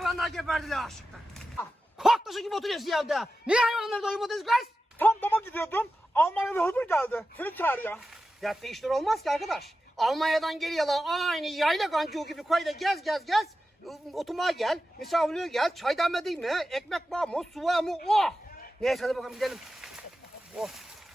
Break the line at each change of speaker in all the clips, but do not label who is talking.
hayvanlar geberdiler açlıktan. Kalk taşı gibi oturuyorsun ya evde. Niye hayvanları doyurmadınız kız?
Tam dama gidiyordum. Almanya'da huzur geldi. Seni çağırıyor.
Yatta işler olmaz ki arkadaş. Almanya'dan geliyorlar aynı yayla kancuğu gibi koyda gez. Otumağa gel, misafirliğe gel, çay demledin mi, ekmek var mı, su var mı, oh! Neyse hadi bakalım gidelim. Oh!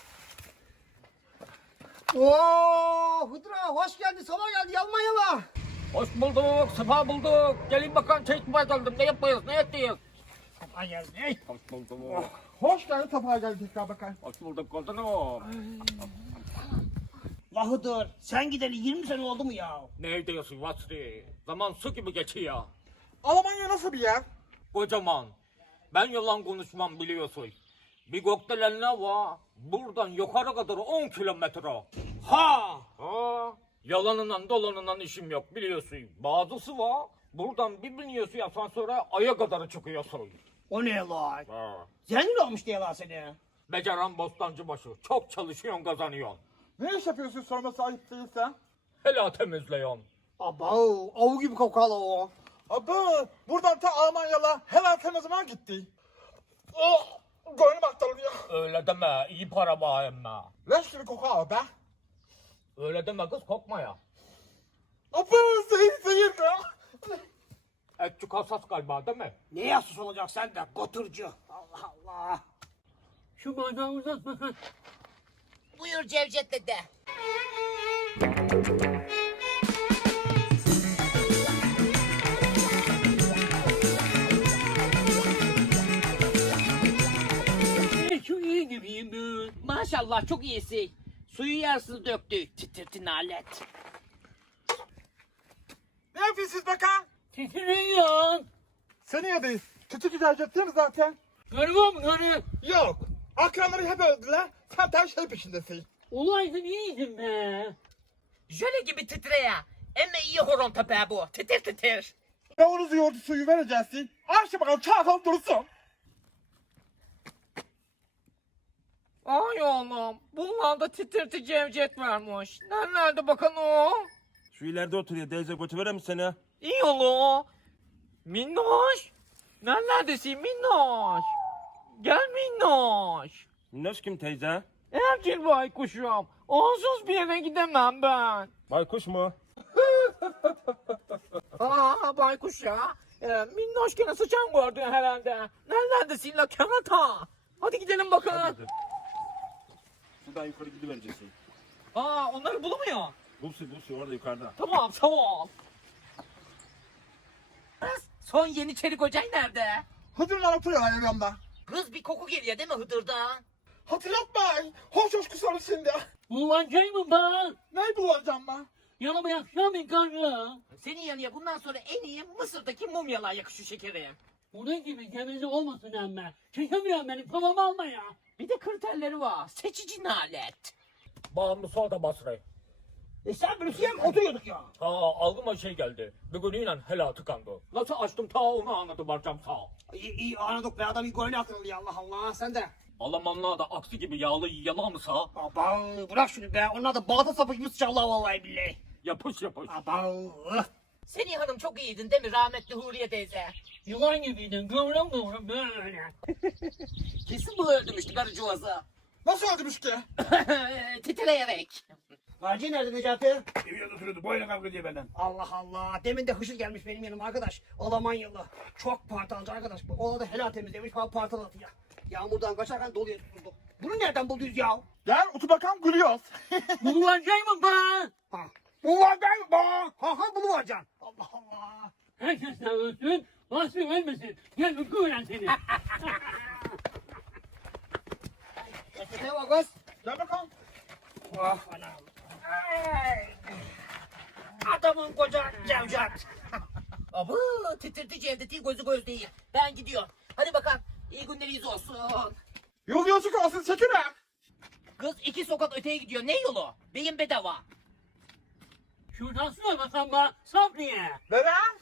Oo, Hıdra hoş geldin, sabah geldi Almanyalı.
Hoş bulduk, sefa bulduk. Gelin bakalım çay içmeye geldim. Ne yapıyoruz, ne ettiniz?
Sabah geldi.
Hoş bulduk.
Hoş geldin, safa geldin tekrar bakayım.
Hoş bulduk komutanım.
La Hıdır, sen gideli 20 sene oldu mu ya?
Ne diyorsun Vasri? Zaman su gibi geçiyor.
Almanya nasıl bir yer?
Kocaman. Ben yalan konuşmam biliyorsun. Bir gökdelenler var. Buradan yukarı kadar 10 kilometre.
Ha!
Ha, yalanından dolanından işim yok biliyorsun. Bazısı var. Buradan bir biniyorsun asansöre aya kadar çıkıyorsun.
O ne la?
Ha.
Zengin olmuş diyorlar seni.
Beceren bostancıbaşı. Çok çalışıyorsun kazanıyorsun.
Ne iş yapıyorsun sorma sahip değilsen?
Helal temizliyorsun.
Abo, avu gibi kokalı o.
Abi buradan ta Almanya'la helal temizliğe gitti. Oh! Gönlüm aktarılıyor.
Öyle deme. İyi para var emme.
Leş gibi koku abi be.
Öyle deme kız korkma ya.
Abi zehir ya.
Etçi kasas galiba değil mi?
Ne yasus olacak sen de goturcu. Allah Allah.
Şu bardağı uzat bakın.
Buyur Cevdet dede.
Çok iyi gibiyim ben.
Maşallah çok iyisi. Suyu yarısını döktü. Titirtin alet.
Ne yapıyorsunuz bakalım?
Titriyorsun.
Seni yedi. Kötü güzel değil mi zaten?
Görüyor musun görüyor?
Yok. Akranları hep öldüler. Sen de şey peşindesin.
Olaydın iyiydin be.
Jöle gibi titre ya. Emme iyi horon tepe bu. Titir titir.
Kavanozu yoğurdu suyu vereceksin. Aç bakalım çağıralım dursun.
Ay oğlum. Bunlarda titirti Cevdet varmış. Nerede bakan o?
Şu ileride oturuyor. Teyze götürürüm seni.
İyi oğlum. Minnoş. Neredesin Minnoş? Gel Minnoş.
Minnoş kim teyze?
Evcil baykuşum. Onsuz bir yere gidemem ben.
Baykuş mu?
Aa baykuş ya. Minnoş gene sıçan gördün herhalde. Neredesin la kerata? Hadi gidelim bakalım.
Hadi. Şuradan yukarı gidivereceksin.
Aa onları bulamıyor.
Bulsi orada yukarıda.
Tamam.
Kız son yeni çelik ocak nerede?
Hıdırlar oturuyor yanımda.
Kız bir koku geliyor değil mi Hıdır'dan?
Hatırlatmayın. Hoş kusarı şimdi.
Bulacak mı ben?
Ne bulacağım ben?
Yanıma yakışamayın karı.
Senin yanıya bundan sonra en iyi Mısır'daki mumyalar yakışıyor şekerim.
Bunun gibi geveze olmasın emme. Çekemiyorum benim kafamı alma ya.
Bir de kriterleri var. Seçici nalet.
Bağımlısı o da Basri.
Sen Brüssel'e mi oturuyorduk ya?
Ha algıma şey geldi. Bugünüyle helal tıkandı. Nasıl açtım ta onu anladım barcam sağ ol.
İyi anladık be adam iyi golünü atıldı ya Allah Allah sen de.
Almanlar da aksi gibi yağlı yalan mı sağ?
Aba bırak şunu be onlar da bağda sapı gibi sıçarlar vallahi billahi.
Yapış.
Aba.
Senin hanım çok iyiydin değil mi rahmetli Huriye teyze?
Yılan gibiydin kıvrım böyle.
Kesin bu öldürmüştü karıcığızı.
Nasıl öldürmüş ki?
Titreyerek.
Naci nerede Necati?
Evde oturuyordu. Boyuna kavga ediyor benden.
Allah Allah. Demin de hışır gelmiş benim yanıma arkadaş. Almanyalı. Çok partalcı arkadaş. O da helal temizlemiş falan partal atıyor. Yağmurdan kaçarken doluya tutuldu. Bunu nereden buldunuz ya?
Gel otur bakalım gülüyoruz.
Bulacak mı ben?
Ha. Bu var ben. Ha bunu var can. Allah Allah.
Herkes de ölsün. Vasfi ölmesin. Gel öpüyorum seni.
Ne var kız?
Gel bakalım.
Ah anam. Adamın koca Cevcat.
Abu titirti Cevdet'in gözü göz değil. Ben gidiyorum. Hadi bakalım. İyi günleriniz olsun.
Yol yolcu kalsın çekilir.
Kız 2 sokak öteye gidiyor. Ne yolu? Beyin bedava.
Şuradan sor bakalım bana. Sabriye.
Veren.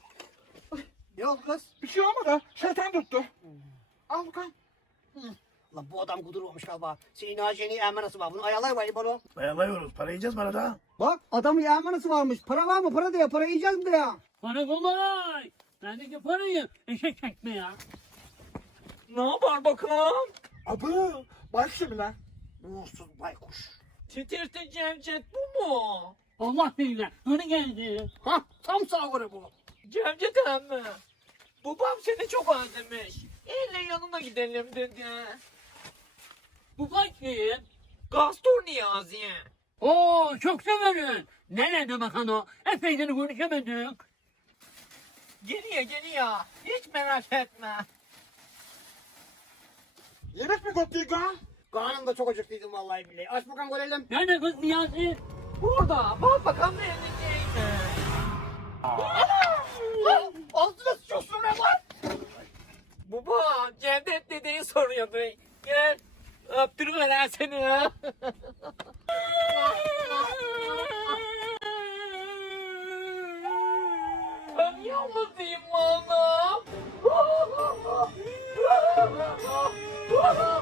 Ne oldu kız?
Bir şey olmadı. Şeytan tuttu. Al bakalım.
Lan bu adam kudurmamış galiba. Senin Naciye'nin emanası var. Bunu ayarlayın bana.
Ayarlıyoruz. Para yiyeceğiz bana da.
Bak adamın emanası varmış. Para var mı? Para da ya. Para yiyeceğiz mi de ya?
Para kolay. Bendeki parayı eşek çekme ya.
Ne yapar bakalım?
Abi bak şimdi lan.
Nursuz baykuş.
Titirti Cevdet bu mu?
Allah bilir. Hani geldi.
Hah tam sağ göre bu.
Cevdet emmi. Babam seni çok özlemiş. Elle yanına gidelim dedi.
Bu kim?
Gastor Niyazi.
Oo çok severim. Nerede bakan o? Epeydir konuşamadık.
Geliyor. Hiç merak etme.
Yemek mi götürüyorsun?
Karnım da çok acıktıydım vallahi billahi. Aç bakalım görelim.
Nerede kız Niyazi?
Burada. Bak bakalım ne edeceğini.
Altına sıçıyorsun lan.
Baba Cevdet dedeyi soruyordu. Gel. Öptürmeler seni ha. Ben yalnızıyım oğlum.